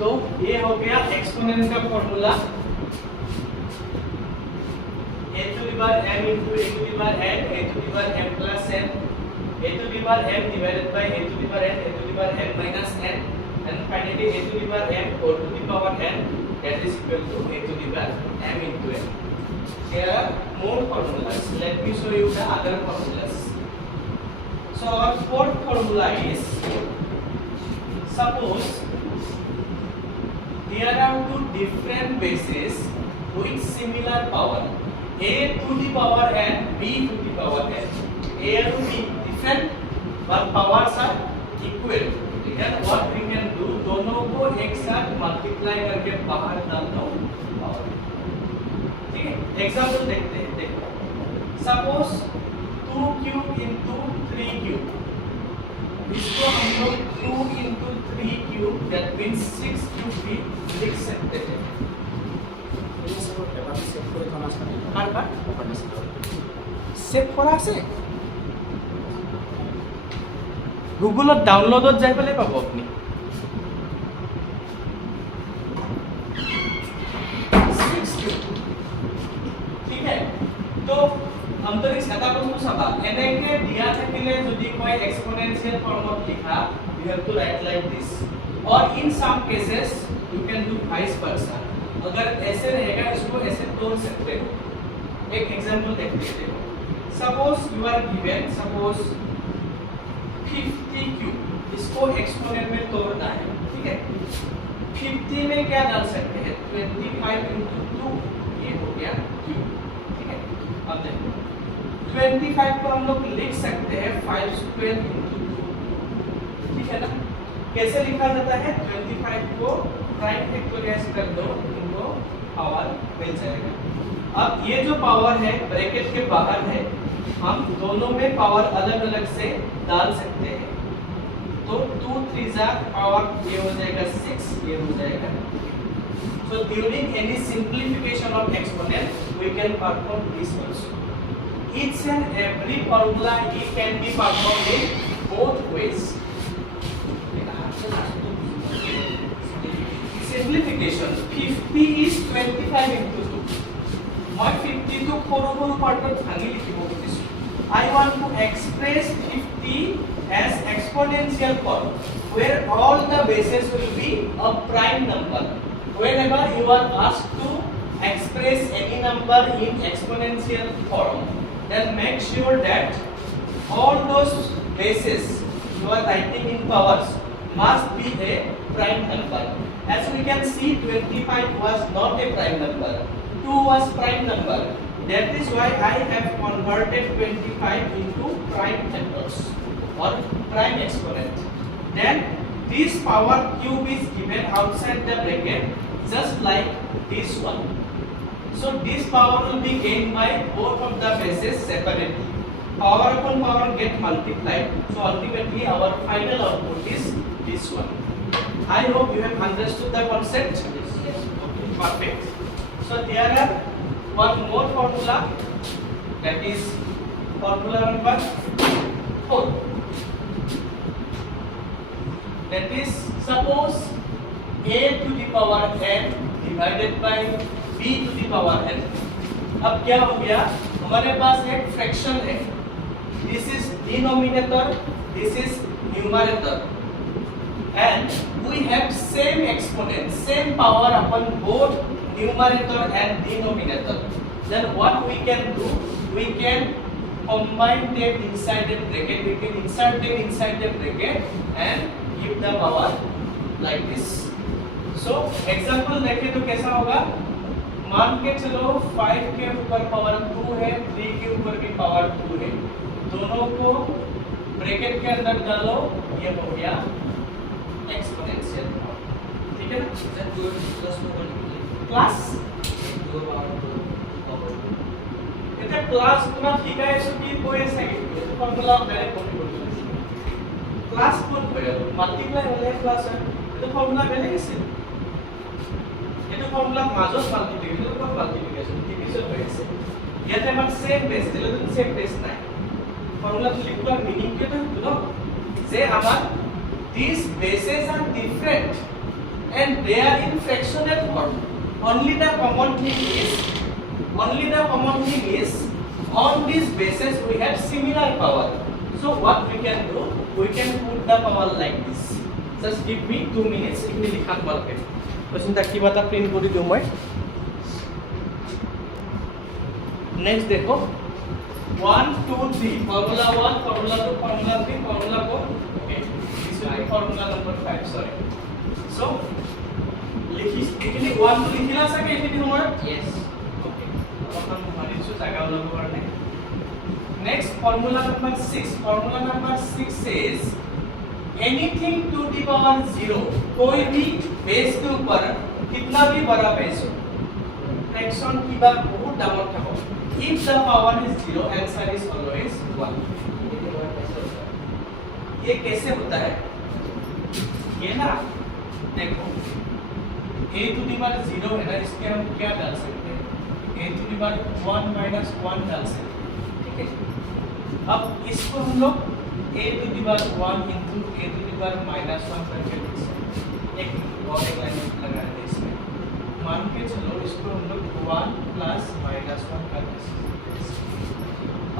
तो ये हो गया एक्सपोनेंट का formula a to the power m into a to the power n, a to the power m plus n, a to the power m divided by a to the power n, a to the power n minus n, and finally a to the power m or to the power n, that is equal to a to the power m into n. There are more formulas. Let me show you the other formulas. So our fourth formula is, suppose there are two different bases with similar power, a to the power n, b to the power n. A and b different but powers are equal. Then what we can do, दोनों को एक साथ multiply करके बाहर डाल दो power. ठीक है, एग्जांपल देखते हैं. देखो, सपोज 2 क्यूब into 3 क्यूब, इसको हम लोग 2 into 3 cube, that means 6 cube भी लिख सकते हैं. सेव करा আছে গুগলত ডাউনলোডত যাই পেলে পাবো আপনি. ঠিক है, तो हम तो इस এটা বস্তু চাবা এনেকে দিয়া থাকিলে যদি কয় এক্সপোনেনশিয়াল ফর্মত লিখা, you have to write like this, or in some cases you can do vice versa. अगर ऐसे रहेगा इसको ऐसे तोड़ सकते हो. एक एग्जांपल देखते हैं. देखो, suppose you are given, suppose 50 cube, इसको एक्सपोनेंट में तोड़ना है. ठीक है, 50 में क्या डाल सकते हैं, 25 into 2, ये हो गया क्यूब. ठीक है, अब देखो 25 को हम लोग लिख सकते हैं 5 स्क्वायर into 2. ठीक है ना, कैसे लिखा जाता है, 25 को प्राइम फैक्टोरियल कर दो, इनको पावर मिल जाएगा. अब ये जो पावर है ब्रैकेट के बाहर है, हम दोनों में पावर अलग अलग से डाल सकते हैं. तो 2 3 जा पावर ये हो जाएगा 6, ये हो जाएगा. So during any simplification of exponent we can perform this also. Each and every formula it can be performed in both ways. Simplification, 50 is 25 into 2. मैं 50 to সৰু পাৰ্টত ভাঙি লিখিব খুজিছো. I want to express 50 as exponential form where all the bases will be a prime number. Whenever you are asked to express any number in exponential form, then make sure that all those bases you are writing in powers must be a prime number. As we can see, 25 was not a prime number, 2 was prime number. That is why I have converted 25 into prime factors or prime exponent. Then this power cube is given outside the bracket just like this one. So this power will be gained by both of the bases separately. Power upon power get multiplied. So ultimately our final output is this one. I hope you have understood the concept. Yes. Okay, perfect. So there are one more formula, that is formula number 4. That is, suppose a to the power n divided by b to the power n. अब क्या हो गया, हमारे पास एक fraction है. This is denominator, this is numerator, and we have same exponent, same power upon both numerator and denominator. Then what we can do, we can combine them inside the bracket, we can insert them inside the bracket and give the power like this. So example देखें तो कैसा होगा, मान के चलो 5 के ऊपर power 2 है, 3 के ऊपर भी पावर 2 है, दोनों को ब्रैकेट के अंदर डालो, ये हो गया एक्सपोनेंशियल. ठीक है ना, प्लस এটা প্লাস তোমার ঠিকায় ছবি কই থাকে, ফর্মুলা ডাইরেক্ট কপি করতে হবে. প্লাস কোন হয়ে গেল, মাল্টিপ্লাই হলে প্লাস হয়, এটা ফর্মুলা বেলে গেছে. এটা ফর্মুলা মাজত মাল্টিপ্লিকেশন কত মাল্টিপ্লিকেশন ডিভিশন হয়ে গেছে. ইয়াতে আমার সেম বেস দিলে তো সেম বেস নাই. ফর্মুলা তো লিখবার মিনিং কি হতো, যে আমার these bases are different and they are in fractional form. Only the common thing is on this basis we have similar power. So what we can do, we can put the power like this. Just give me 2 minutes. इतनी लिखा पड़के तो चिंता की बात print कर दूं मैं. Next देखो 1 2 3 formula 1 formula 2 formula 3 formula 4. Okay this will be formula number 5. Sorry. So लिखी इतनी 1 तो लिखिला सके इतनी होमवर्क. यस. ओके अपन हमारी जो जगह वाला करने. Next formula number 6. Formula number 6 says anything to the power 0. कोई भी बेस के ऊपर कितना भी बड़ा बेस हो, फ्रैक्शन की बात बहुत डाउन रखो. If the power is 0, answer is always 1. ये कैसे होता है? ये ना देखो a to the power 0 है ना, इसके हम क्या डाल सकते हैं? a to the power 1 minus 1 डाल सकते हैं. अब इसको हम लोग a to the power 1 into a to the power minus 1 करके लिख सकते हैं. एक और एक लाइन लगा दें इसमें. मान के चलो इसको हम लोग 1 plus minus 1 कर सकते हैं.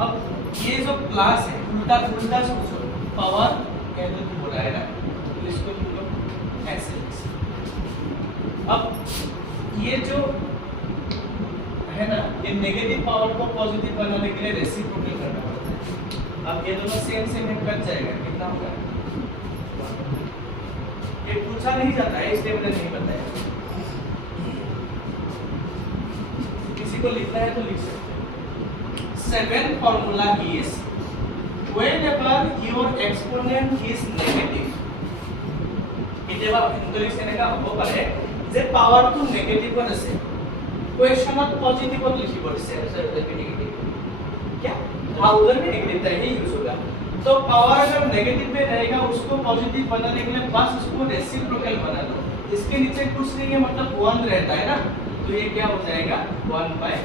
अब ये जो प्लस है उल्टा उल्टा सोचो, पावर कैसे तो बोला है ना, तो इसको हम लोग ऐसे लिख सकते हैं. अब ये जो है ना, ये नेगेटिव पावर को पॉजिटिव बनाने के लिए रेसिप्रोकल करना पड़ता है. अब ये दोनों सेम सेम में कट जाएगा, कितना होगा? ये पूछा नहीं जाता है इसलिए मैंने नहीं बताया. किसी को लिखना है तो लिख सकते हैं. 7th formula is whenever your exponent is negative. जेव्हा इंटरसेनेका হ'ব পাৰে যে পাৱাৰটো নেগেটিভ আছে, क्वेश्चनत पॉजिटिव लिखिब दिसे. सर उधर भी नेगेटिव क्या? हाँ उधर भी नेगेटिव था, यही यूज होगा. तो पावर अगर नेगेटिव में रहेगा उसको पॉजिटिव बनाने के लिए बस उसको रेसिप्रोकल बना दो. इसके नीचे कुछ नहीं है, मतलब 1 रहता है ना, तो ये क्या हो जाएगा 1/8.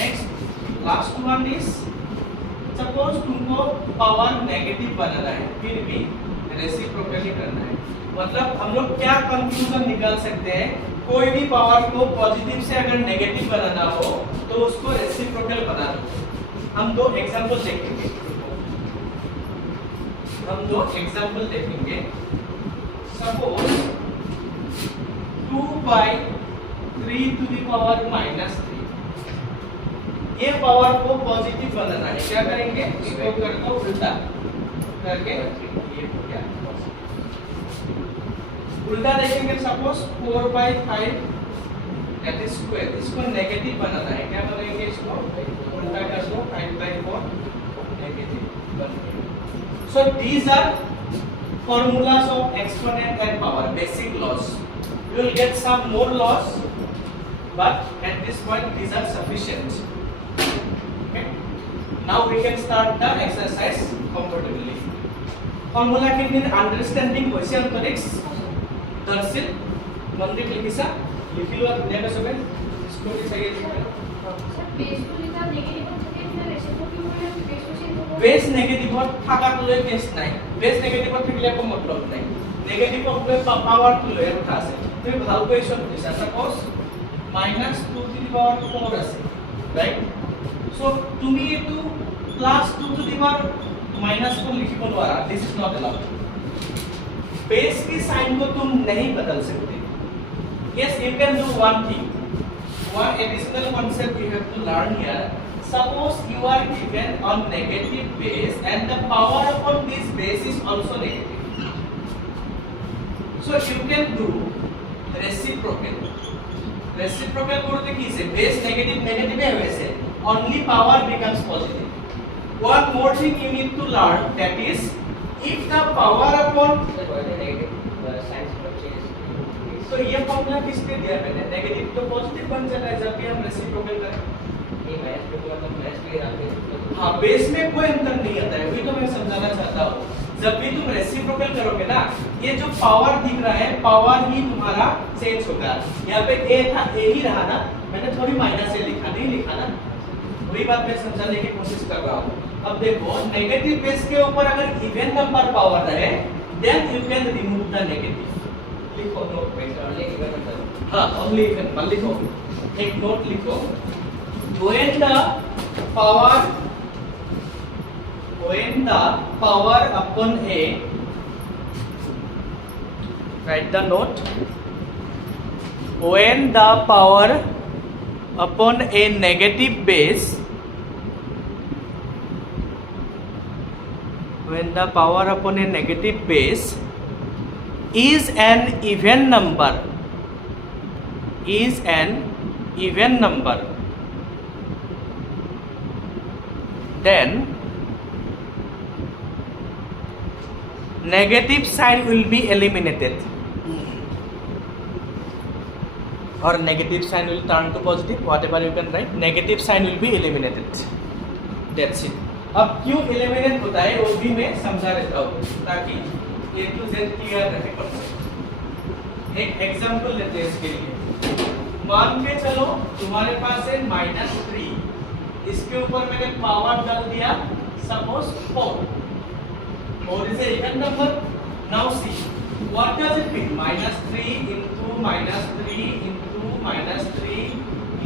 Next last one is suppose तुमको पावर नेगेटिव बनाना है, फिर भी रेसिप्रोकली करना है. मतलब हम लोग क्या कंक्लूजन निकाल सकते हैं? कोई भी पावर को पॉजिटिव से अगर नेगेटिव बनाना हो तो उसको रेसिप्रोकल बना दो. हम दो एग्जांपल देखेंगे. Suppose 2/3 to the power minus 3. ये पावर को पॉजिटिव बनाना है, क्या करेंगे? इसको कर दो उल्टा करके, ये हो गया. उल्टा देखेंगे सपोज 4/5 दैट इज स्क्वायर. इसको नेगेटिव बनाना है, क्या बनाएंगे? इसको उल्टा कर दो 5/4 negative. So these are formulas of exponent and power, basic laws. You will get some more laws, but at this point these are sufficient. Okay, now we can start the exercise comfortably. Formula के दिन understanding होइसे अंतरिक्ष दर्शित मंदिर लिखिसा लिखिलो दुनिया का सब इसको भी चाहिए. बेस को लिखा नेगेटिव থাকে না রেসিপ্রোকাল করে বেস को চেঞ্জ করব. बेस नेगेटिव থাকা তুলে বেস নাই. बेस नेगेटिव থাকিলে কোনো মতলব নাই. नेगेटिव को पावर তুলে কথা আছে. তুমি ভাল কোয়েশ্চন দিছা. सपोज -2 to the power 4 আছে, राइट? सो তুমি এটো +2 to the power -4 लिखिব নোৱাৰা. This is not allowed. Base की साइन को तुम नहीं बदल सकते. Yes, you can do one thing. One additional concept you have to learn here. Suppose you are given on negative base and the power upon this base is also negative. So you can do reciprocal. Reciprocal করতে কি সে base negative negative है वैसे only power becomes positive. One more thing you need to learn, that is if the power upon negative sign change. तो ये formula किसने दिया? मैंने. Negative तो पॉजिटिव बन जाता है जब भी हम रेसिप्रोकल करें. ये माइनस पे मतलब माइनस पे आते हैं. हां, बेस में कोई अंतर नहीं आता है, वही तो मैं समझाना चाहता हूं. जब भी तुम रेसिप्रोकल करोगे ना, ये जो पावर दिख रहा है पावर ही तुम्हारा चेंज होगा. यहाँ पे a था, a ही रहा ना, मैंने थोड़ी माइनस से लिखा, नहीं लिखा ना, वही बात मैं समझाने की कोशिश कर रहा हूँ. अब देखो नेगेटिव बेस के ऊपर अगर इवन नंबर पावर रहे then you can remove the negative. लिखो नोट में हाँ only even मान लिखो एक नोट लिखो when the power upon a write the note when the power upon a negative base is an even number then negative sign will be eliminated or negative sign will turn to positive, whatever you can write, negative sign will be eliminated. That's it. अब क्यों eliminate होता है वो भी मैं समझा देता हूँ ताकि A to Z क्लियर रहे concept. एक एग्जांपल लेते हैं इसके लिए। मान के चलो तुम्हारे पास है -3, इसके ऊपर मैंने पावर डाल दिया suppose 4 is a even number. Now see what does it mean? -3 into -3 into -3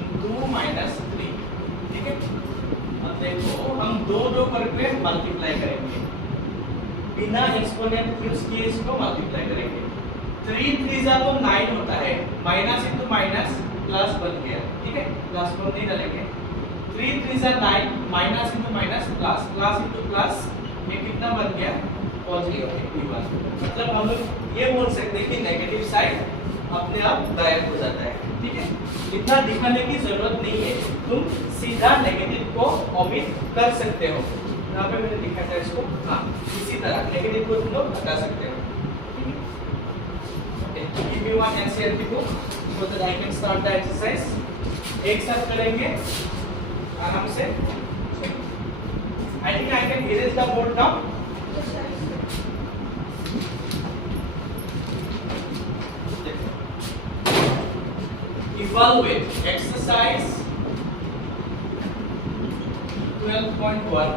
into -3. ठीक है, अब देखो हम दो करके मल्टीप्लाई करेंगे बिना एक्सपोनेंट यूज किए इसको मल्टीप्लाई करेंगे 3 3 तो 9 होता है माइनस इंटू माइनस प्लस बन गया ठीक है प्लस को नहीं डालेंगे 3 3 9 minus into minus plus plus into plus ये कितना बन गया पॉजिटिव मतलब हम लोग ये बोल सकते हैं कि नेगेटिव साइड अपने आप गायब हो जाता है ठीक है इतना दिखाने की जरूरत नहीं है तुम सीधा नेगेटिव को ओमिट कर सकते हो यहाँ पे मैंने लिखा था इसको हाँ इसी तरह नेगेटिव को तुम लोग हटा सकते हो give me one NCERT book so that I can start the exercise एक साथ करेंगे आराम से I think I can erase the board now evaluate exercise 12.1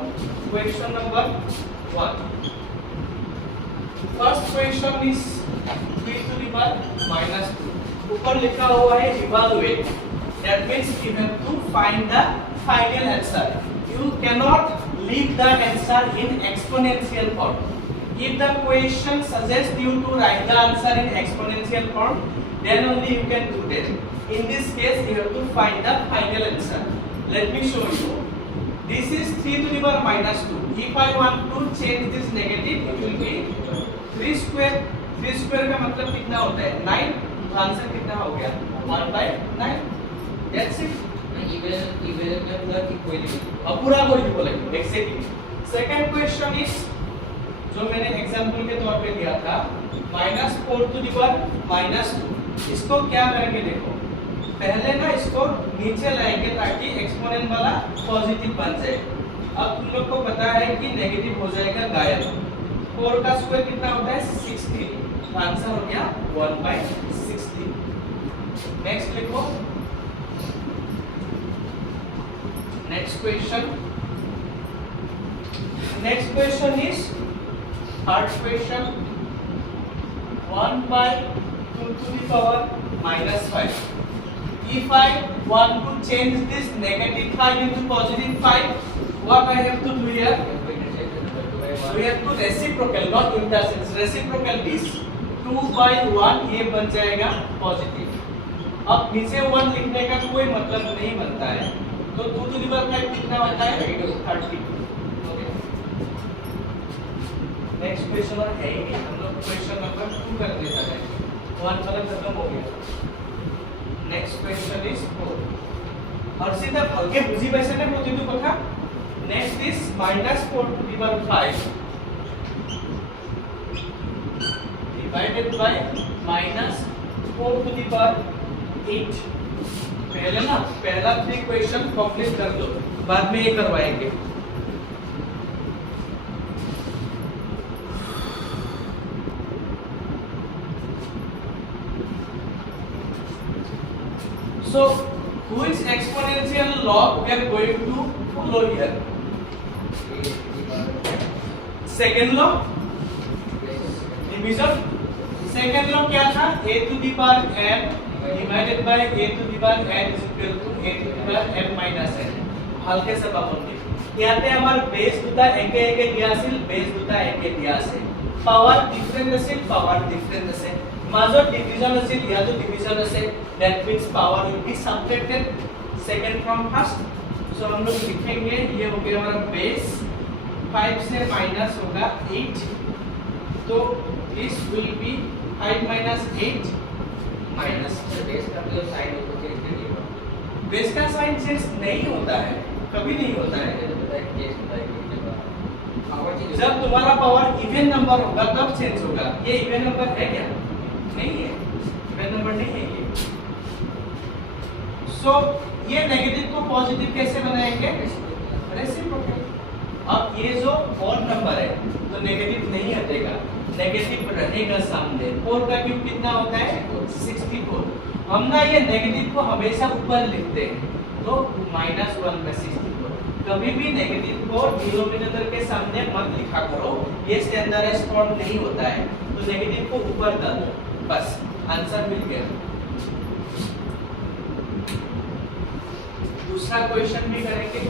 question number 1 first question is 3 to the power -2 ऊपर लिखा हुआ है evaluate that means you have to find the final answer you cannot leave the answer in exponential form if the question suggests you to write the answer in exponential form then only you can do that in this case you have to find the final answer let me show you this is 3 to the power -2 if I want to change this negative it will be 3 square का मतलब कितना होता है 9 answer कितना हो गया 1/9 that's it even का पूरा इक्वलिटी अब पूरा को बोलेंगे एक्जेक्टली सेकंड क्वेश्चन इज जो मैंने एग्जांपल के तौर पे दिया था -4 to the power -2 इसको क्या करेंगे देखो पहले ना इसको नीचे लाएंगे ताकि एक्सपोनेंट वाला पॉजिटिव बन जाए अब तुम लोग को पता है कि नेगेटिव हो जाएगा गायब 4 का स्क्वायर कितना होता है 16 आंसर हो गया 1/16 नेक्स्ट लिखो next question is third question 1/2 to the power -5 if I want to change this -5 into +5 what I have to do here we have to reciprocal not intersense reciprocal this 2/1 ये बन जाएगा positive अब नीचे 1 लिखने का कोई मतलब नहीं बनता है तो 2 to the power 5 कितना बनता है 30 नेक्स्ट क्वेश्चन और है ही हम लोग क्वेश्चन नंबर 2 कर देता है 1 वाला खत्म हो गया नेक्स्ट क्वेश्चन इज 4 और सीधा हल्के बुझी वैसे ने होती तो কথা next is -4 to the power 5 divided by -4 to the power 8 पहले ना पहला 3 क्वेश्चन कंप्लीट कर दो बाद में ये करवाएंगे So, which exponential log we are going to follow here? Second law, division. Second law क्या था, a to the power n divided by a to the power n is equal to a to the power n minus n। হালকে সব আপন ইয়াতে আমার base দুটা একে একে দিয়া আছিল, বেস দুটা একে দিয়া আছে, পাওয়ার ডিফারেন্ট আছিল, পাওয়ার ডিফারেন্ট আছে, মাজত ডিভিজন আছিল, ইয়াতো डिवीजन আছে, that means power will be subtracted second from first. So हम लोग लिखेंगे ये हो गया हमारा बेस 5 से माइनस होगा 8, तो this will B 5 minus 8 minus base का जो साइन होता है चेंज नहीं होगा। बेस का साइन चेंज नहीं होता है, कभी नहीं होता है। जब तुम्हारा पावर इवन नंबर होगा तब चेंज होगा। ये इवन नंबर है क्या? नहीं है, इवन नंबर नहीं है ये। सो ये नेगेटिव को पॉजिटिव कैसे बनाएंगे? रेसिप्रोकल। अब ये जो ऑड नंबर है तो नेगेटिव नहीं हटेगा, नेगेटिव रहेगा सामने। 4 का क्यूब कितना होता है? 64। हम ना ये नेगेटिव को हमेशा ऊपर लिखते हैं, तो -1/64। कभी भी नेगेटिव को डिनोमिनेटर के सामने मत लिखा करो, ये स्टैंडर्ड फॉर्म नहीं होता है। तो नेगेटिव को ऊपर डालो, बस आंसर मिल गया। दूसरा क्वेश्चन भी करेंगे,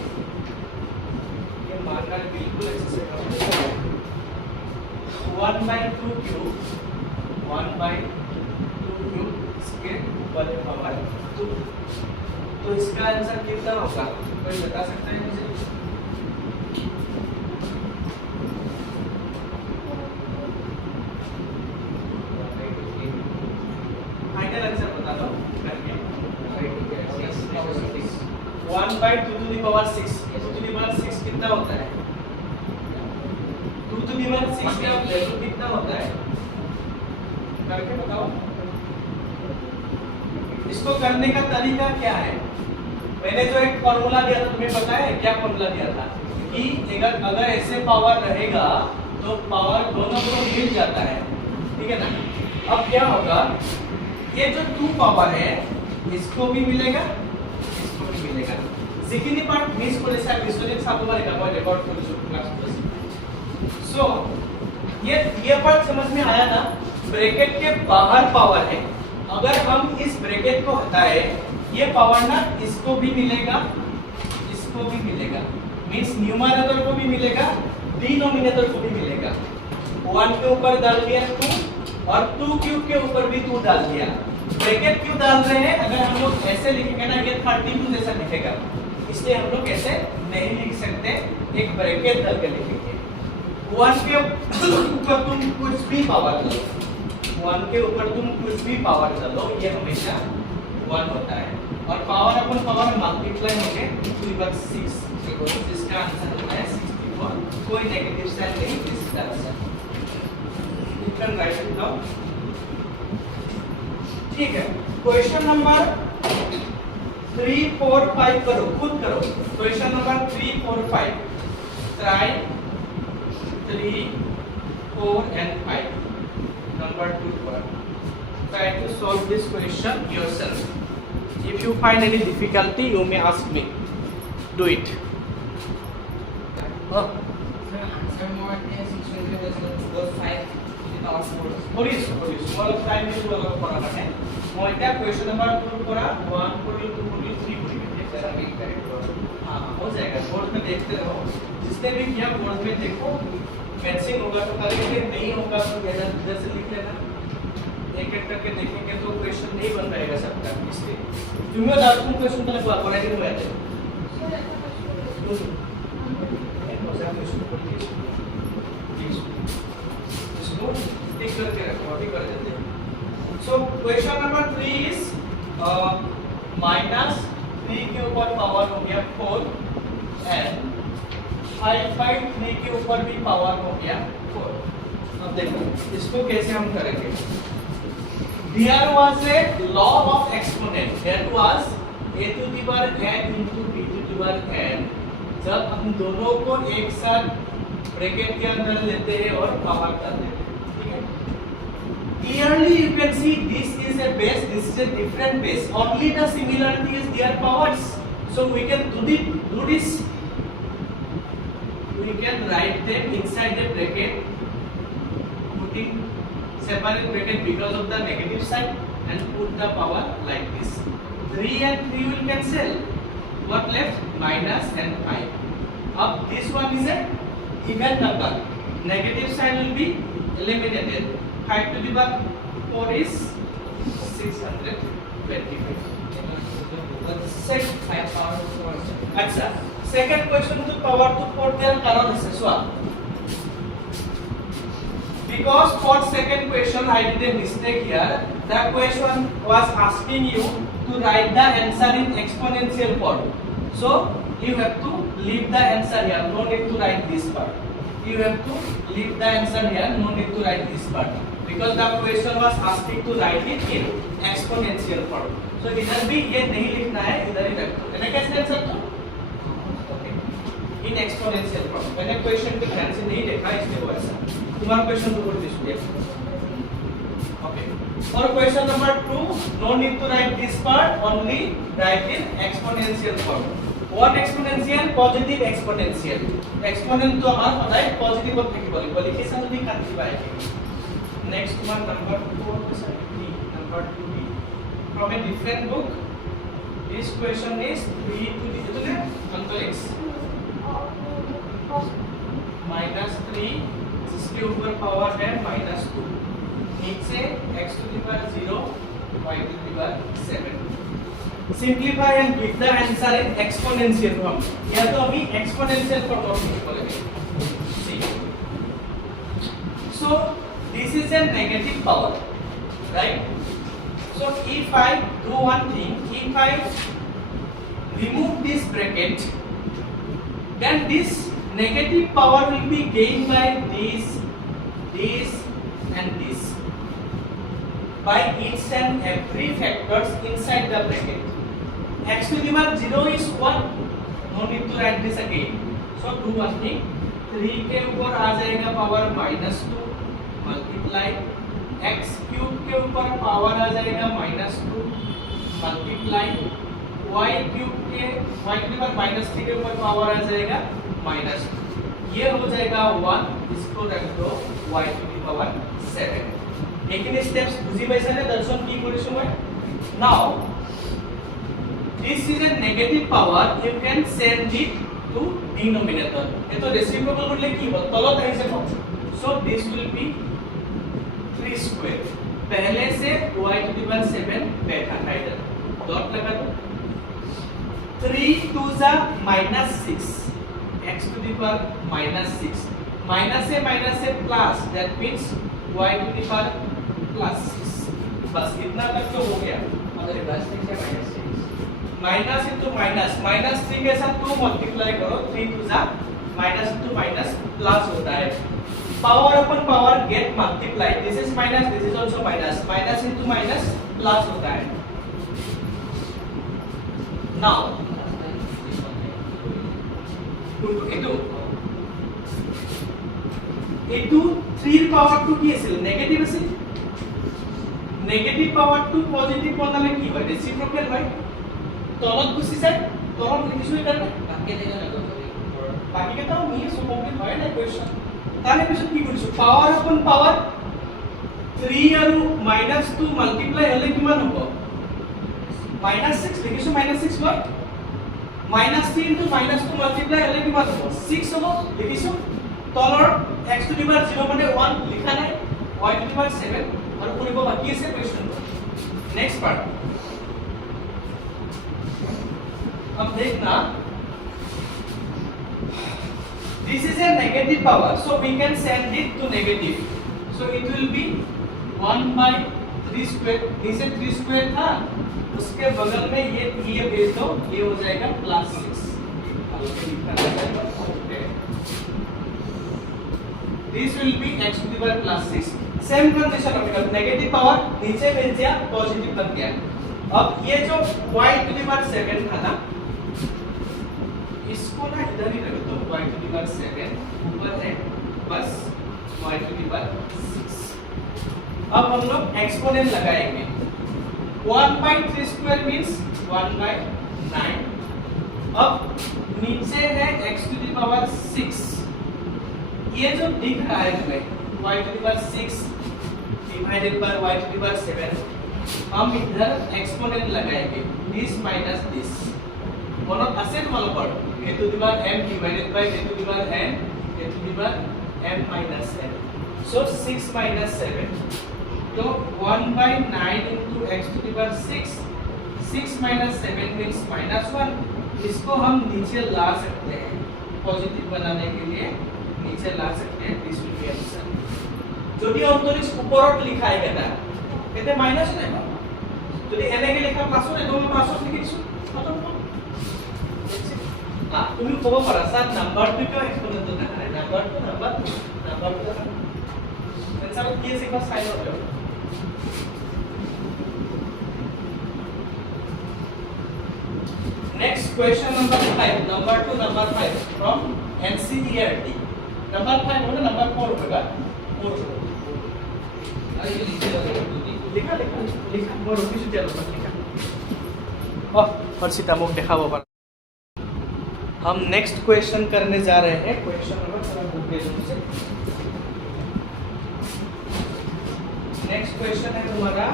ये मार्कर बिल्कुल अच्छे से करो। 1/2 क्यूब 1/2 क्यूब इसके ऊपर पावर 2, तो इसका आंसर कितना होगा? कोई बता सकता है मुझे? फाइनल आंसर बता दो करके। 1/2 to the power 6, 2 to the power 6 कितना होता है? 2 to the power 6 का वैल्यू कितना होता है? करके बताओ। इसको करने का तरीका क्या है? मैंने जो एक फॉर्मूला दिया था, तुम्हें पता है क्या फॉर्मूला दिया था? कि अगर ऐसे पावर रहेगा तो पावर दोनों को मिल जाता है, ठीक है ना? अब क्या होगा, ये जो 2 पावर है इसको भी मिलेगा, इसको भी मिलेगा। যিখিনি পার্ট মিস করেছে আমি স্টুডেন্ট সাবো বারে का रिकॉर्ड कर क्लास में। सो ये पार्ट समझ में आया ना? ब्रैकेट के बाहर पावर है, अगर हम इस ब्रैकेट को हटाए ये पावर ना इसको भी मिलेगा, इसको भी मिलेगा, मींस न्यूमरेटर को भी मिलेगा, डिनोमिनेटर को भी मिलेगा। 1 के ऊपर डाल दिया 2 और 2 क्यूब के ऊपर भी 2 डाल दिया। ब्रैकेट क्यों डाल रहे हैं? अगर हम लोग ऐसे लिखेंगे ना ये 32 जैसा दिखेगा, इसलिए हम लोग ऐसे नहीं लिख सकते, एक ब्रैकेट डाल के लिखेंगे। 1 के ऊपर तुम कुछ भी पावर डालो, 1 के ऊपर तुम कुछ भी पावर डालो, ये हमेशा 1 होता है। और पावर अपन पावर मल्टीप्लाई होंगे 2/6, जिसका आंसर होता है 64। कोई नेगेटिव साइन नहीं इसका answer. You can write it down, ठीक है। क्वेश्चन नंबर 3, 4, 5 करो, खुद करो। Question number 3, 4, 5 try 3, 4 and 5 number 2 पर try to solve this question yourself. If you find any difficulty you may ask me. Do it. small time is अलग पढ़ा है। मैं क्या क्वेश्चन नंबर 2 पढ़ा 1 पढ़ी 2 पढ़ी 3 पढ़ी देखते हैं। हाँ हो जाएगा, बोर्ड में देखते रहो, जिसने भी किया बोर्ड में देखो, मैचिंग होगा तो करेंगे, नहीं होगा तो इधर से लिख लेना। एक एक करके देखेंगे तो क्वेश्चन नहीं बन पाएगा सबका, इसलिए तुम्हें दाद तुम क्वेश्चन तक पढ़ा के हुए थे। इसको टिक करके रखो, अभी कर देते हैं। सो क्वेश्चन नंबर 3 इज -3 के ऊपर पावर हो गया 4 एंड 5/3 के ऊपर भी पावर हो गया 4। अब देखो इसको कैसे हम करेंगे। There was a law of exponent, that was a to the power n into b to the power n। जब हम दोनों को एक साथ ब्रैकेट के अंदर लेते हैं और पावर कर देते हैं, ठीक है। Clearly you can see this is a base, this is a different base, only the similarity is their powers, so we can do this, we can write them inside the bracket putting separate bracket because of the negative sign and put the power like this. 3 and 3 will cancel. What left? Minus and 5. Up this one is a even number. Negative sign will be eliminated. 5 to the power 4 is 625. अच्छा second question to power to 4 there कारण है सो because for second question I did a mistake here. The question was asking you to write the answer in exponential form, so you have to leave the answer here, no need to write this part. You have to leave the answer here, no need to write this part, because the question was asking to write it in exponential form. So इधर भी ये नहीं लिखना है, इधर ही रख दो. मैंने कैसे लिख सकता हूँ? In exponential form. मैंने क्वेश्चन को ध्यान से नहीं देखा इसलिए वो ऐसा. तुम्हारा क्वेश्चन तो बोल दीजिए. Okay. For question number 2, no need to write this part, only write in exponential form. What exponential? Positive exponential. Exponent तो हमारा पता है positive और negative वाली कैसा तो नहीं करती पाएगी. Next one number 4 number 2. From a different book, this question is 3 to the uncle x minus 3 जिसके ऊपर पावर है minus 2, नीचे x to the power 0 y to the power 7. Simplify and give the answer in exponential form. या तो अभी exponential form of लिखेंगे. See, so this is a negative power, right? So if I do one thing, if I remove this bracket, then this negative power will be gained by this and this, by each and every factors inside the bracket. X to the power 0 is 1, no need to write this again. So do one thing, 3 के ऊपर आ जाएगा power minus 2 multiply x cube के ऊपर power आ जाएगा minus 2 multiply y cube के y की power minus 3 के ऊपर पावर आ जाएगा minus 2. ये हो जाएगा 1, इसको रख दो y to the power 7. लेकिन स्टेप्स बुझी पाइছা ने दर्शन की কৰিছো মই. Now this is a negative power, you can send it to denominator. ये तो रेसिप्रोकल করলে কি হবে? তলত আহি যাব. So this will be 3 square. पहले से y to the power 7 बैठा था इधर. डॉट लगा दो. 3 to the minus 6. X to the power minus 6. Minus से plus, that means y to the power plus 6. बस इतना तक तो हो गया. मतलब प्लस 6 या माइनस 6. माइनस into minus 3 के साथ 2 मल्टीप्लाई करो. 3 to the minus into minus plus होता है. Power upon power get multiplied. This is minus, this is also minus. Minus into minus plus होता है. Now, এইটো 3 power 2 কি আছিল? নেগেটিভ আছিল. নেগেটিভ পাওয়ার 2 পজিটিভ বনালে কি হয়? রেসিপ্রোকাল হয়. তলত গুছি যায়. তলত লিখিছো এটা না? বাকি কেটাও নিয়ে সো কমপ্লিট হয় না কোয়েশ্চন. তাহলে পিছত কি কৰিছো? পাওয়ার আপন পাওয়ার 3 আৰু -2 মাল্টিপ্লাই হলে কিমান হ'ব? -6 লিখিছো -6 হয়. -3 into -2 মাল্টিপ্লাই হলে কিমান হ'ব? 6 হ'ব. লিখিছো. তলৰ x to the power 0 মানে 1 লিখা নাই. y to the power 7 আৰু কৰিব বাকি আছে কোয়েশ্চন. Next part. अब देखना, this is a negative power, so we can send it to negative. So it will be 1 by 3 square. इसे 3 square था, उसके बगल में ये भेज दो, ये हो जाएगा +6. This will be x to the power +6. Same condition apply. Negative power नीचे भेज दिया, पॉजिटिव बन गया. अब ये जो y to the power 7 था ना, इसको ना इधर ही रख दो. y to the power 7 ऊपर है, बस y to the power 6. अब हम लोग एक्सपोनेंट लगाएंगे. 1 by 3 square means 1 by 9. अब नीचे है x to the power 6. ये जो दिख रहा है तुम्हें y to the power 6 divided by y to the power 7 हम इधर एक्सपोनेंट लगाएंगे दिस माइनस दिस मनत আছে তোমালোকৰ a to the power m divided by a to the power n a to the power m minus n so 6 minus 7 तो 1 by 9 into x to the power 6 minus 7 means minus 1 इसको हम नीचे ला सकते हैं positive बनाने के लिए नीचे ला सकते हैं दिस विल बी आंसर যদি অন্তরিক্ষ উপরত লিখা এটা এতে মাইনাস নাই যদি এনেকে লেখা প্লাস হয় তো আমি প্লাস লিখিছো খতম তুমি কব পারা স্যার নাম্বারটো কিয় এক্সপোনেন্ট দেখালে নাম্বারটো এনসার কি আছে একবার সাইন হবে next question number 5 number 5 from NCERT number 5 होगा number 4 होगा 4 लिखा मोर ऑफिस चलो लिखा हर्षिता मुख दिखाओ पर हम नेक्स्ट क्वेश्चन करने जा रहे हैं क्वेश्चन नंबर थोड़ा बुक दे दो मुझे नेक्स्ट क्वेश्चन है तुम्हारा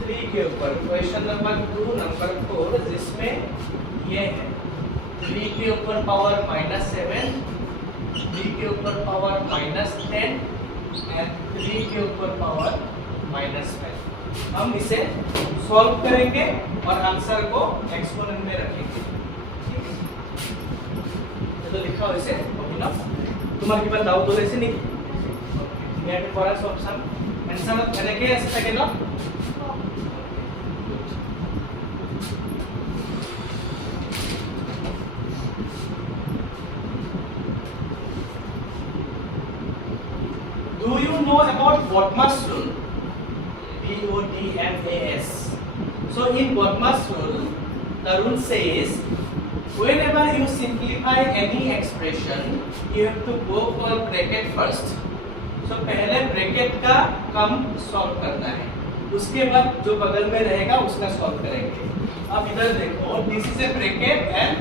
3 के ऊपर क्वेश्चन नंबर 2 नंबर 4 जिसमें ये है 3 के ऊपर पावर -7 3 के ऊपर पावर -10 एंड 3 के ऊपर पावर -5 हम इसे सॉल्व करेंगे और आंसर को एक्सपोनेंट में रखेंगे तो लिखा हो इसे ओके ना तुम्हारे के पास डाउट हो ऐसे नहीं मैं भी फॉर ऑप्शन आंसर এনেকে আছে থাকে না Do you know about Bodmas rule? BODMAS. So in Bodmas rule, the rule says whenever you simplify any expression, you have to go for bracket first. So पहले ब्रैकेट का कम solve करना है उसके बाद जो बगल में रहेगा उसका सॉल्व करेंगे अब इधर देखो this is A bracket and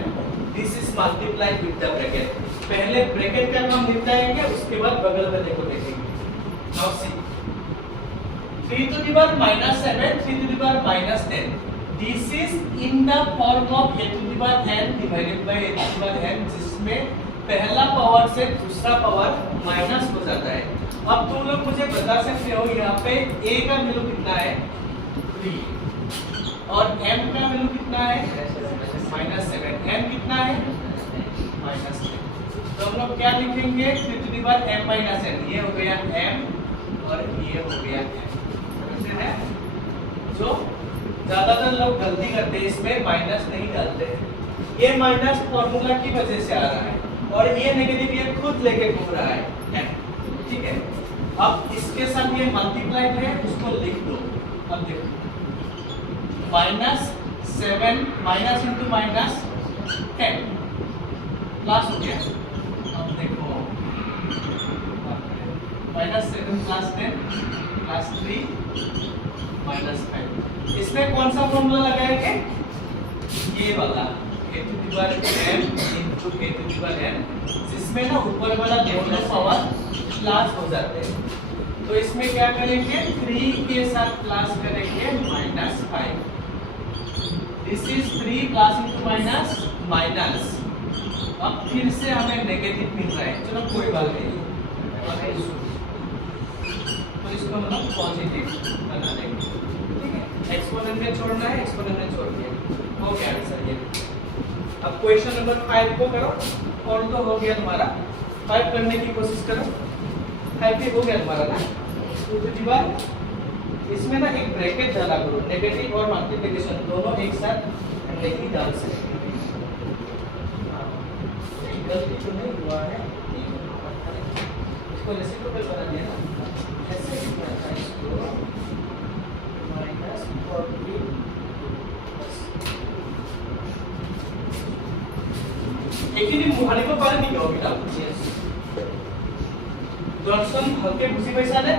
this is multiplied with the bracket पहले ब्रैकेट का कम निपटाएंगे उसके बाद बगल में देखो देखेंगे now see 3 to the power -7 3 to the power -10 this is in the form of a to the power n divided by a to the power n जिसमें पहला पावर से दूसरा पावर माइनस हो जाता है अब तुम लोग मुझे बता सकते हो यहाँ पे a का वैल्यू कितना है 3 और m का वैल्यू कितना है -7 m कितना है -10 तो हम लोग क्या लिखेंगे 3 to the power m - n ये हो गया m और ये हो गया n समझते हैं जो ज्यादातर लोग गलती करते हैं इसमें माइनस नहीं डालते ये माइनस फॉर्मूला की वजह से आ रहा है और ये नेगेटिव ये खुद लेके घूम रहा है n ठीक है अब इसके साथ ये मल्टीप्लाइड है उसको लिख दो अब देखो -7 माइनस इंटू -10 प्लस हो गया अब देखो -7 + 10 + 3 -5 इसमें कौन सा फॉर्मूला लगाएंगे ये वाला a to the power m into a to the power n जिसमें ना ऊपर वाला दोनों पावर प्लस हो जाते हैं तो इसमें क्या करेंगे 3 के साथ प्लस करेंगे -5 this is 3 plus into minus minus अब फिर से हमें नेगेटिव मिल रहा है चलो कोई बात नहीं तो इसको हम लोग पॉजिटिव बना देंगे ठीक है एक्सपोनेंट में छोड़ना है एक्सपोनेंट में छोड़ दिया हो गया आंसर ये अब क्वेश्चन नंबर 5 को करो और तो हो गया तुम्हारा 5 करने की कोशिश करो 5 भी हो गया तुम्हारा ना तो दीवार इसमें ना एक ब्रैकेट डाला करो नेगेटिव और मल्टीप्लिकेशन दोनों एक साथ नहीं डाल सकते गलती तो नहीं हुआ है इसको रेसिप्रोकल बना दिया ना ऐसे लिखना था इसको -14 এইখিনি মুহানিব পাৰে নেকি অবিটা জনসন ভালকে বুজি পাইছা নে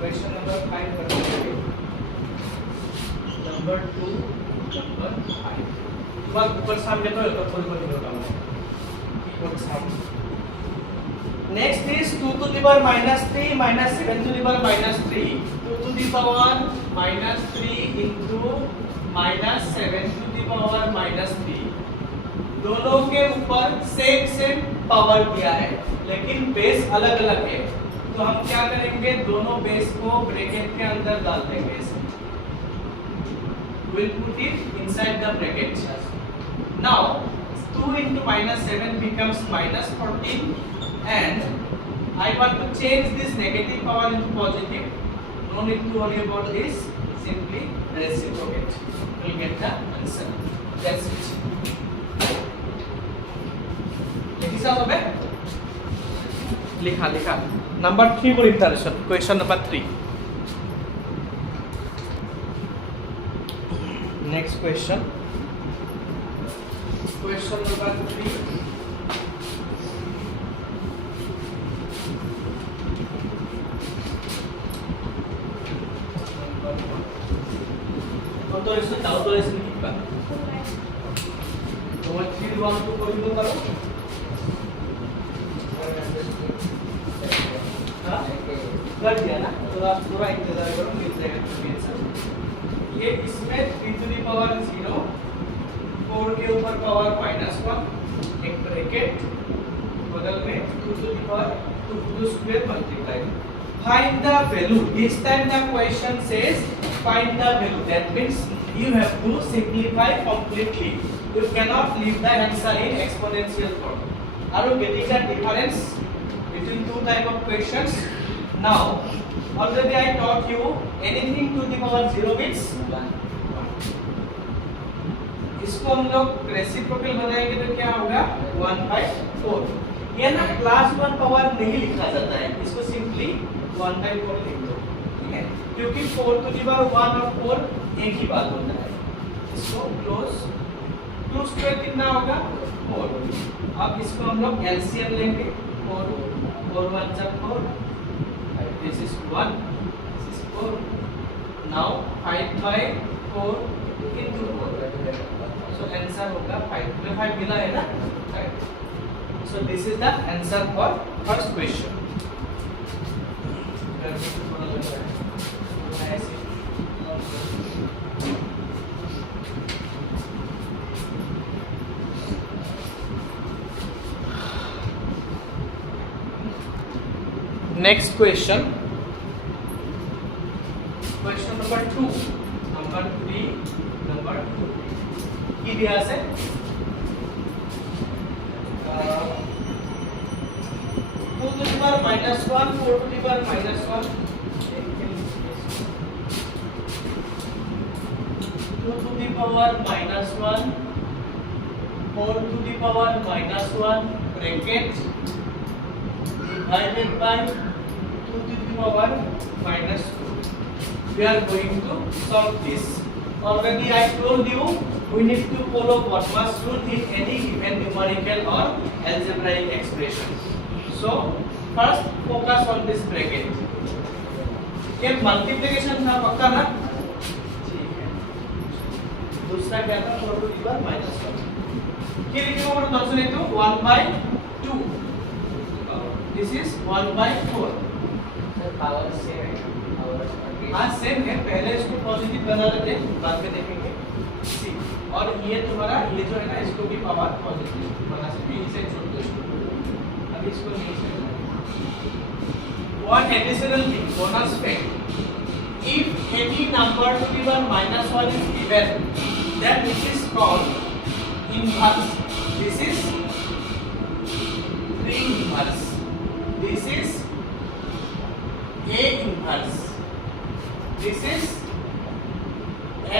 क्वेश्चन नंबर 5 करते हैं नंबर 2 नंबर 5 तुम्हारे ऊपर सामने तो थोड़ी बहुत नोट आना Next is 2 to the power minus 3 minus 7 to the power minus 3. 2 to the power minus 3 into minus 7 to the power minus 3. दोनों के ऊपर सेम पावर दिया है लेकिन बेस अलग अलग है, तो हम क्या करेंगे, दोनों बेस को ब्रैकेट के अंदर डाल देंगे। We'll put it inside the bracket. Now 2 into minus 7 becomes minus 14, and I want to change this negative power into positive. No need to worry about this, simply reciprocate. We'll get the answer. That's it. लिखा number 3 for interaction. Question number 3. Next question. Question number 3. Autorization लिखा। तो 3 1 2 कोई तो करो। कर दिया ना, तो आप पूरा इंतजार करो, मिल जाएगा आंसर। ये इसमें 3 to the power 0, 4 के ऊपर पावर -1, एक ब्रैकेट बगल में 2 to the power 2 square multiply. Find the value. This time the question says find the value. That means you have to simplify completely. You cannot leave the answer in exponential form. Are you getting the difference between two type of questions? Now already I taught you anything to the power 0 means 1. इसको हम लोग reciprocal बनाएंगे तो क्या होगा 1/4। ये ना class 1 power नहीं लिखा जाता है, इसको सिंपली 1/4 लिख दो, ठीक है, क्योंकि 4 to the power 1 और 4 एक ही बात होता है। इसको क्लोज 2 स्क्वायर कितना होगा 4। अब इसको हम लोग एलसीएम लेंगे, 4 1 4, this is 1, this is 4. Now 5/4 into 4, so answer होगा 5 में 5 मिला है ना, right? So this is the answer for first question. Next question. Question number 2, number 3, number 2. की दिया है 2 to the power -1, 4 to the power -1, 2 to the power -1, 4 to the power -1 bracket divided by 2 to the power -2. We are going to solve this. Already I told you we need to follow Botman's rule in any given numerical or algebraic expression. So first focus on this bracket. ये multiplication था पक्का ना, ठीक है। दूसरा क्या था 4 to the power -1। ये लिखो और दोस्तों लिख दो 1/2। This is 1/4। Sir power same है, पावर हाँ सेम है, पहले इसको पॉजिटिव बना लेते हैं, बाद में देखेंगे। सी और ये तुम्हारा ये जो है ना, इसको भी पावर पॉजिटिव बना सकते हैं, इसे छोड़ दो इसको, अभी इसको नीचे one additional thing, bonus fact, if any number to the power -1 is given, then this is called inverse. This is 3 inverse. This is A inverse. This is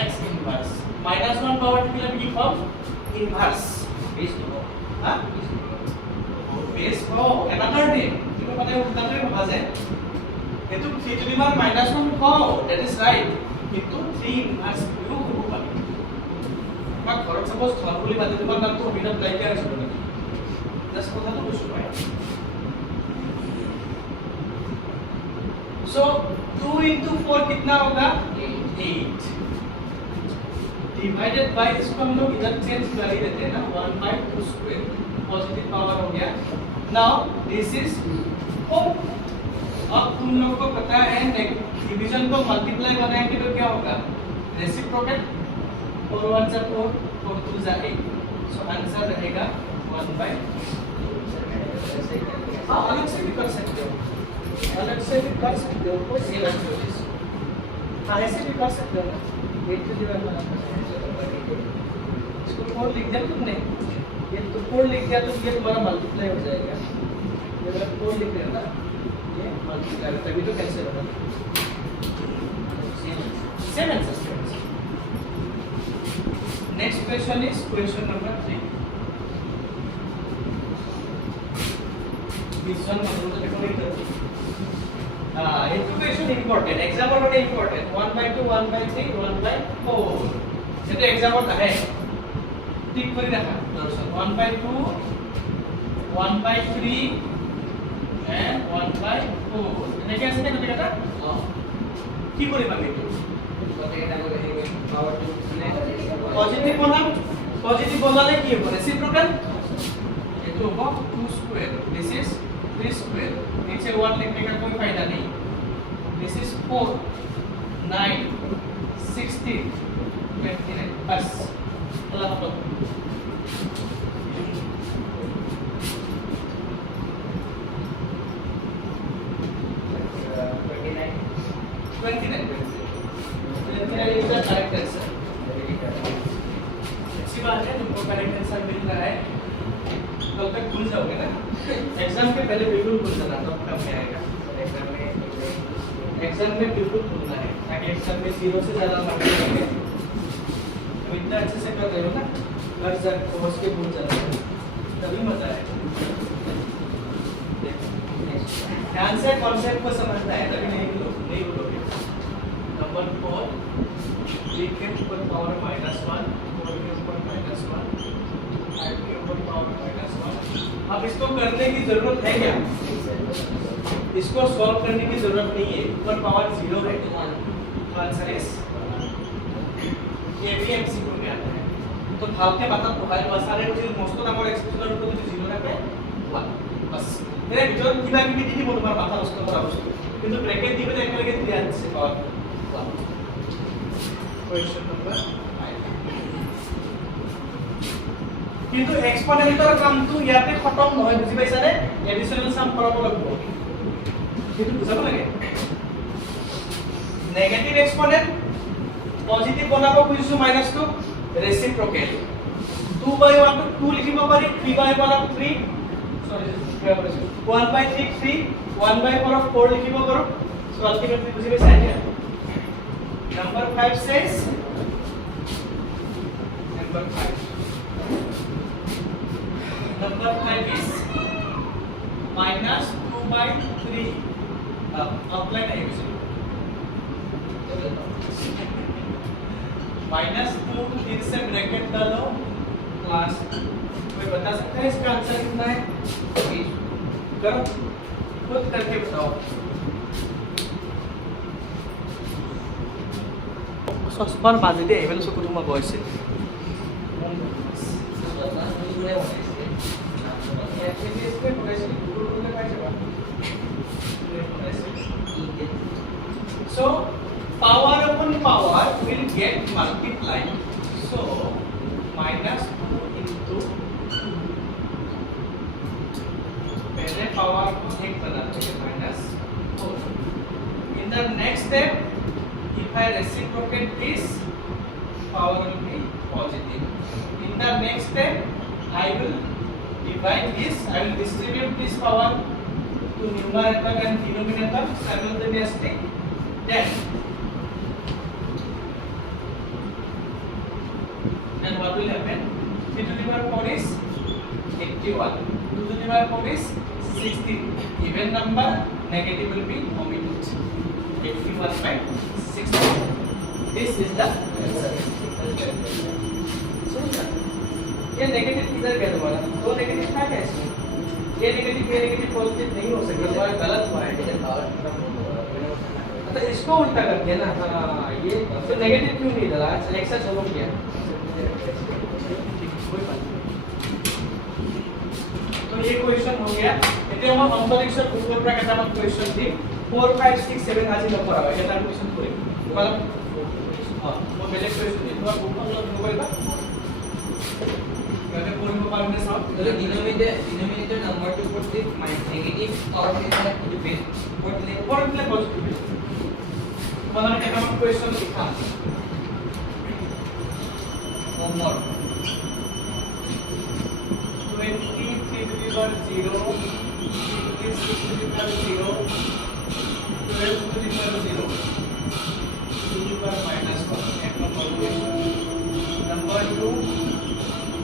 X inverse. -1 power to the form inverse. Base तो हाँ? Base को another name. तुम्हें पता है उतना तो भाषा है। ये तो 3 to the power -1 को, that is right. किंतु 3 inverse क्यों होगा? क्या करो suppose formally बातें तुम्हारे नाम तो बिना अप्लाई किया है सुनो। जस्ट को था तो कुछ हुआ है। So 2 into 4 कितना होगा 8 डिवाइडेड बाय, इसको हम लोग इधर चेंज कर ही देते हैं ना 1/2 स्क्वायर। पॉजिटिव पावर हो गया। Now this is 4। अब तुम लोग को पता है डिवीजन को मल्टीप्लाई बनाएंगे तो क्या होगा, रेसिप्रोकल, 4 1 जा 4, 4 2 जा 8, सो आंसर रहेगा 1/। हाँ, अलग से भी कर सकते हो, अलग से भी कर सकते हो, कोई सी बात नहीं। हाँ, ऐसे भी कर सकते हो ना, 8 to the 1 इसको 4 लिख दिया तुमने, ये तो 4 लिख दिया तो ये तुम्हारा मल्टीप्लाई हो जाएगा। ये अगर 4 लिख रहे हो ना, ये मल्टीप्लाई होगा, तभी तो कैंसिल होगा। Same answer. Next question is question number 3। this one मतलब तो देखो नहीं करती। ये तो क्वेश्चन इंपॉर्टेंट, एग्जाम और बड़े इंपॉर्टेंट। 1/2 1/3 1/4 ये तो एग्जाम और है, ठीक করে রাখা দর্শন। 1/2 1/3 and 1/4 এনেকে আছে না কত কথা কি করে পাবে এটা কত এটা বলে দিবে পাওয়ার 2 পজিটিভ বনালে কি হবে, রেসিপ্রোকাল। ये तो होगा 2 स्क्वायर, दिस इज 3 स्क्वायर, नीचे 1 लिखने का कोई फायदा नहीं। दिस इज 4 9 16 29 बस अल्लाह हाफ़िज़। 29 is the correct answer। अच्छी बात है, तुमको करेक्ट आंसर मिल रहा है, तब तक भूल जाओगे ना, एग्जाम के पहले बिल्कुल भूल जाना, तब कम में आएगा। एग्जाम में बिल्कुल भूलना है, ताकि एग्जाम में 0 से ज़्यादा मार्क्स मिलेंगे। तो इतना अच्छे से कर रहे हो ना, हर जगह पहुँच के भूल जाना है, तभी मजा आएगा। ध्यान से कॉन्सेप्ट को समझना है, तभी नहीं भूलोगे। नंबर 4 3 के ऊपर पावर -1, 4 के ऊपर -1, 5 के ऊपर पावर -1। अब इसको करने की जरूरत है क्या, इसको सॉल्व करने की जरूरत नहीं है, ऊपर पावर 0 है। आंसर इज एबीएमसीक्यू में आता है। तो ভালকে মাথা পঢ়াই বসাৰে যদি মস্ত ডাঙৰ এক্সপ্ৰেছনৰ ওপৰত যদি 0 ৰাখে 1 बस এর ভিতৰত কিবা কিবি দি দিব তোমাৰ মাথা নষ্ট কৰা বস্তু, কিন্তু ব্ৰেকেট দি পেলাই একেলগে দিয়া আছে পাৱাৰ 1। Question number 5। কিন্তু এক্সপোনেন্টৰ কামটো ইয়াতে খতম নহয়, বুজি পাইছা নে? এডিশনাল সাম কৰাব লাগিব, কিন্তু বুজাব লাগে। নেগেটিভ এক্সপোনেন্ট পজিটিভ বনাব খুজিছো -2, ৰেচিপ্ৰকেল 2/1 to 2 লিখিব পাৰি, 3/1 3 সরি 1/3 3 1/4 of 4 লিখিব পাৰো। সো আলটিমেটলি বুজি পাইছা এতিয়া। Number 5 says, number 5 is -2/3। outline है इसमें -2 फिर से ब्रैकेट डालो प्लस, कोई बता सकता है इसका आंसर कितना है? करो खुद करके बताओ। सस्पान बाजी दे avail so कुटुमा बयसे so power upon power will get multiplied, so -2 into पहले पावर को 1 बनाते हैं -4। in the next step if I reciprocate this, power will be positive। in the next step I will divide this, I will distribute this power to numerator and denominator simultaneously, then what will happen? 3 to the power 4 is 81, 2 to the power 4 is 16, even number negative will be omitted, 81/16। this is the answer। ये negative किधर गया तुम्हारा? 2 negative था क्या इसमें? ये negative positive नहीं हो सकता, तुम्हारा गलत हुआ है। तो इसको उल्टा कर दिया ना, हाँ ये तो नेगेटिव क्यों नहीं डाला? एक्स्ट्रा चलो किया कोई बात नहीं। ये क्वेश्चन हो गया এতিয়া মই অন্তরিক্ষৰ গ্ৰুপৰ পৰা কেইটামান क्वेश्चन দি 4 5 6 7 আজি নকৰা হয় এটা क्वेश्चन কৰিম তোমাক মই বেলেগ क्वेश्चन দিম তোমাৰ গ্ৰুপখন লগ কৰিবা ইয়াতে কৰিব পাৰিনে সব তাহলে ডিনোমিনেটর নাম্বারটি উপস্থিত নেগেটিভ পাওয়ার এটা কিন্তু বেস করলে পড়লে পজিটিভ তোমাদের কেইটামান क्वेश्चन লিখা homework 23 to the power 0 6 to the power 0 12 to the power 0 to the power minus 1 एक number question number 2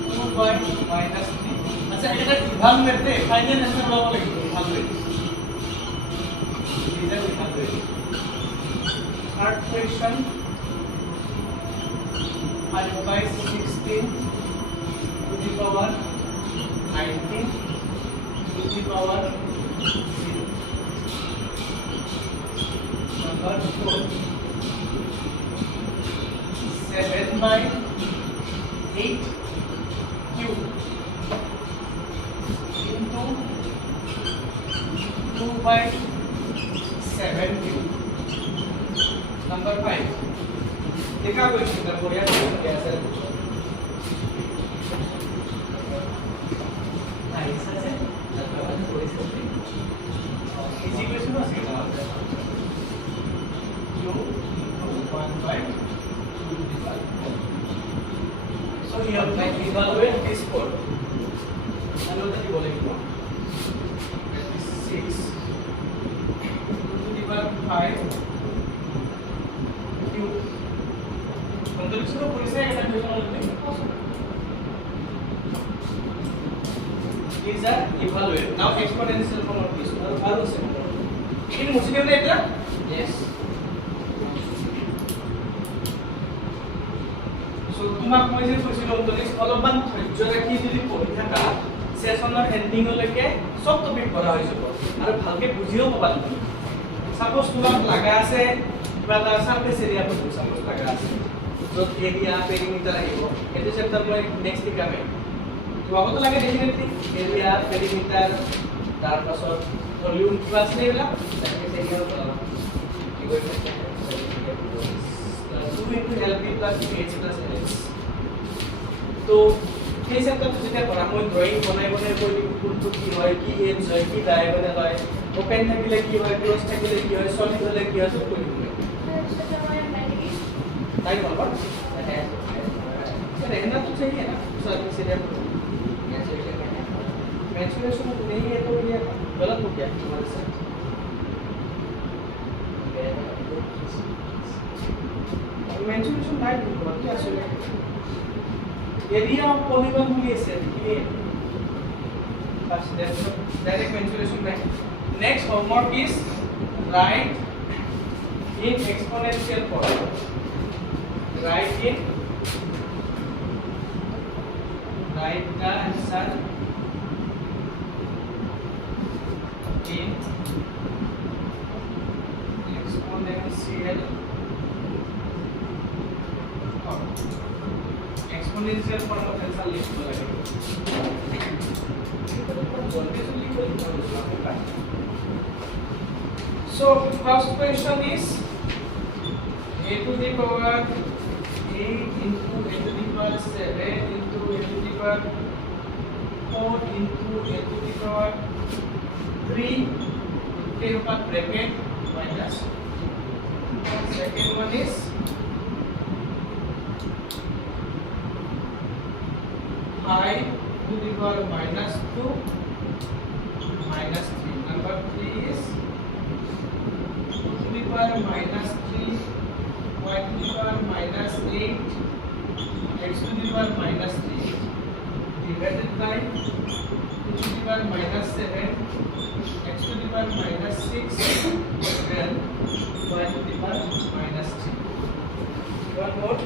2 by minus 3 अच्छा এটা ইভালুয়েট দে ফাইনাল आंसर পাবো লাগিব evaluate result evaluate third question 5 by 16 to the power 19 to the power 0 number 4 7 by 8 cube into 2 by 7 cube number 5 देखा कोई चित्र बढ़िया कैसे इसी क्वेश्चन है सीधा q 1 by 2 divided so here by evaluate this score hello that you बोलेंगे that is 6 2 to the power 5 q अंतरिक्ष को पूरी से एक क्वेश्चन लेते हैं these are evaluate now exponential form of this और उसे लेकिन मुझे नहीं पता yes so তোমাক মই যে কৈছিলো অন্তরিক্ষ অলপমান ধৈৰ্য ৰাখি যদি পঢ়ি থাকা সেশনৰ এন্ডিং লৈকে সব টপিক পঢ়া হৈ যাব আৰু ভালকে বুজিও পাবা তুমি সাপোজ তোমাক লাগা আছে কিবা এটা সারফেস এরিয়া তো সাপোজ লাগা আছে য'ত এরিয়া পেৰিমিটাৰ আহিব এইটো চেপ্টাৰ মই নেক্সট শিকামে তোমাকতো লাগে ডেফিনেটলি এরিয়া পেরিমিটার তার পাছত ভলিউম ক্লাস নেইলা তাহলে সেটা বলা কি করতে 2 into LP plus H plus LS তো এই চেপ্টারটো যেতিয়া পঢ়া মই ড্ৰয়িং বনাই বনাই কৈ দিম কোনটো কি হয় কি এজ হয় কি ডায়াগোনাল হয় ওপেন থাকিলে কি হয় ক্লোজ থাকিলে কি হয় সলিড হলে কি হয় সব কৈ দিম তাই বলবা रहना तो चाहिए ना सर्विस एरिया मेंस्ट्रुएशन नहीं है तो ये गलत हो गया तुम्हारे साथ मेंस्ट्रुएशन नहीं होगा क्या सोचे एरिया ऑफ पॉलीगॉन लिए से ये बस डायरेक्ट मेंस्ट्रुएशन नहीं next homework is right in exponential form right in write the answer in exponential form. Exponential form of answer लिखने लगे। So first question is a to the power 8 into a to the power 7 into a to the power 4 into a to the power 3 के ऊपर bracket minus second one is 5 to the power minus 2 minus 3 number 3 is 2 to the power minus 3 y to the power minus 8 x to the power minus 3 divided by 2 to the power minus 7 x to the power minus 6 then y to the power minus 3 one more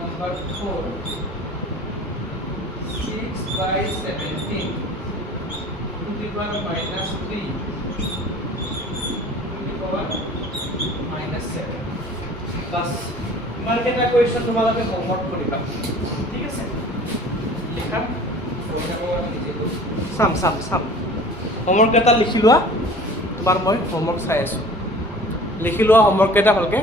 number 4 6 by 17 to the power minus 3 to the power minus 7 बस तुम्हारे क्या question तुम्हारा पे homework करिबा ठीक है लिखा চাম হোমৱৰ্ক এটা লিখি লোৱা তোমাৰ মই হোমৱৰ্ক চাই আছোঁ লিখি লোৱা হোমৱৰ্ক কেইটা ভালকৈ